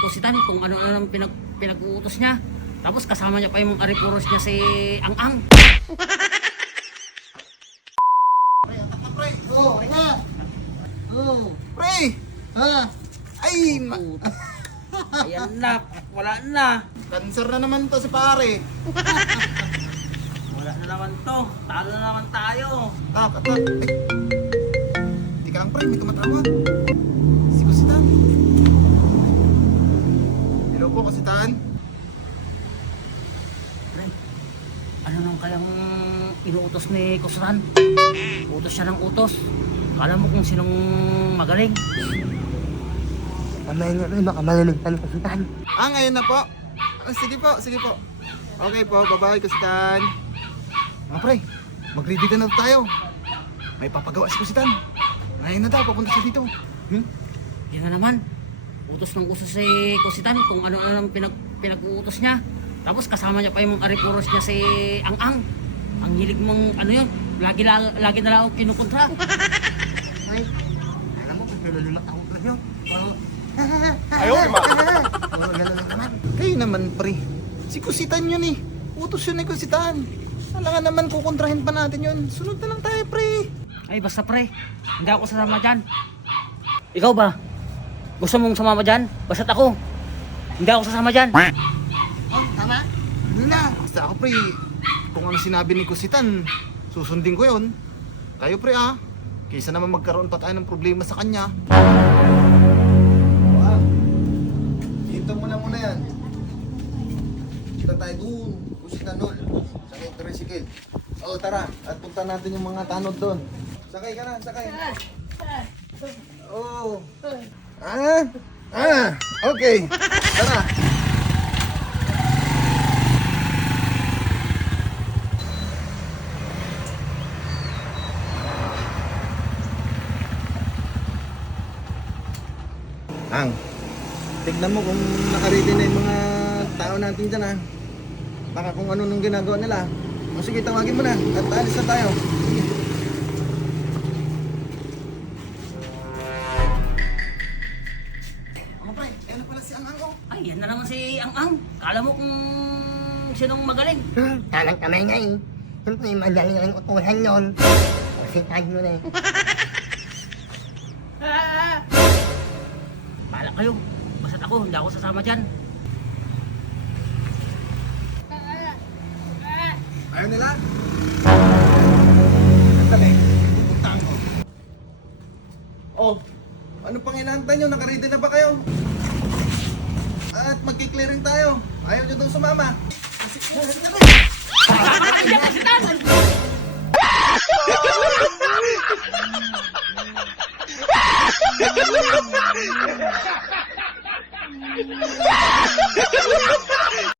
Kusitan kung ano-ano ang pinag-uutos niya. Tapos kasama niya pa yung mga aripuros niya si Ang-Ang. Pre, oh, nga. Oh, pre. Ha? Ay, Ayan na, wala na. cancer na naman to si pare. Wala na naman to. Talo na naman tayo. Tak. Ay. Di ka lang pre, may tumatawag. Si Kusitan. Hello po, Kusitan. Pre, ano nang kayang inuutos ni Kusitan? Utos siya ng utos. Kala mo kung sinong magaling. Nakamaliligtan ko si Tan. Ngayon na po. Sige po. Okay po, bye-bye, Kusitan. Mga pre, mag-ready na tayo. May papagawa si Kusitan. Ngayon na daw, papunta siya dito. Yan na naman. Utos ng utos si Kusitan kung ano-ano ang pinag-uutos niya. Tapos kasama niya pa yung mga aripuros niya si Ang-Ang. Ang hilig mong ano yun, lagi na lang ako kinukontra. Ay, alam mo, nalulumat ako pa yun. Ayaw, di ba? Oo, gano'n lang naman. Kayo naman, pre. Si Kusitan yun eh. Utos yun ni Kusitan. Alangan naman kukontrahin pa natin yun. Sunod na lang tayo, pre. Ay basta pre, hindi ako sasama dyan. Ikaw ba? Gusto mong sumama dyan? Basta't ako. Hindi ako sasama dyan. Oh, tama? Hindi na. Basta ako, pre. Kung ano sinabi ni Kusitan, susundin ko yun. Tayo, pre, ah. Kaysa naman magkaroon pa tayo ng problema sa kanya. Dito muna yan. Kita tayo doon. Kusitan doon. Sakay ang tricycle. Oo, tara. At punta natin yung mga tanod doon. Sakay ka na, sakay. Oo. Okay. Tara. Tignan mo kung nakaready na yung mga tao natin dyan, ha. Baka kung ano nung ginagawa nila. O sige, tawagin mo na at alis na tayo. Sige. Mga pre, ayan na pala si Ang-Ang, oh. Ay, yan na naman si Ang-Ang. Kala mo kung sinong magaling. Talang kamay nga eh. Siyempre, magaling ang utusan yun. Kasi tayo mo na eh. Bahala kayo. Basta't ako, hindi ako sasama dyan. Ayaw nila? Sandali, pupuntahan ko. Oh, ano pang inaantay nyo? Nakaready na ba kayo? At magki-clearing tayo. Ayaw nyo daw sumama. Sige,